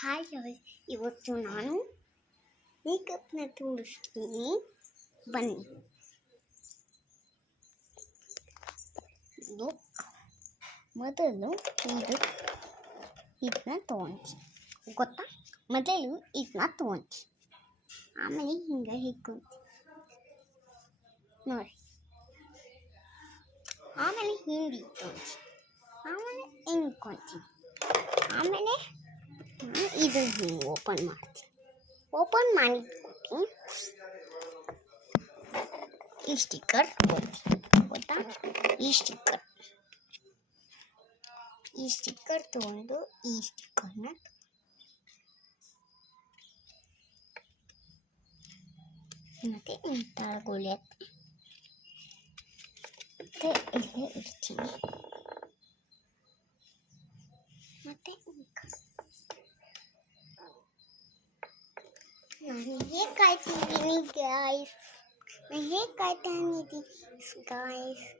Hi guys, ಇವತ್ತು ನಾನು ಮೇಕಪ್ನ ತೋರಿಸ್ತೀನಿ ಬನ್ನಿ. ಮೊದಲು ಇದನ್ನ ತೊಗೊಂಡು ಗೊತ್ತಾ, ಮೊದಲು ಇದನ್ನ ತೊಗೊಂಡು ಆಮೇಲೆ ಹಿಂಗೆ ಹಿಡ್ಕೊಂತಿ ನೋಡಿ, ಆಮೇಲೆ ಹಿಂಗೆ ಇಟ್ಕೊಂತಿ, ಆಮೇಲೆ ಹಿಂಗ್ಕೊಂತೀನಿ, ಆಮೇಲೆ ಇದು ಹಿಂಗೆ ಓಪನ್ ಮಾಡ್ತೀನಿ. ಓಪನ್ ಮಾಡಿಟ್ಕೊತೀನಿ. ಈ ಸ್ಟಿಕ್ಕರ್ ಗೊತ್ತಾ, ಈ ಸ್ಟಿಕ್ಕರ್ ತಗೊಂಡು ಈ ಸ್ಟಿಕ್ಕರ್ನ ಮತ್ತೆ ತಗೊಳ್ಳುತ್ತೆ ಮತ್ತೆ ಇಲ್ಲೇ ಇಡ್ತೀನಿ. ಮತ್ತೆ ನಾನು ಹೇಗೆ ಕಾಯ್ತಿದ್ದೀನಿ ಗಾಯ್ಸ್,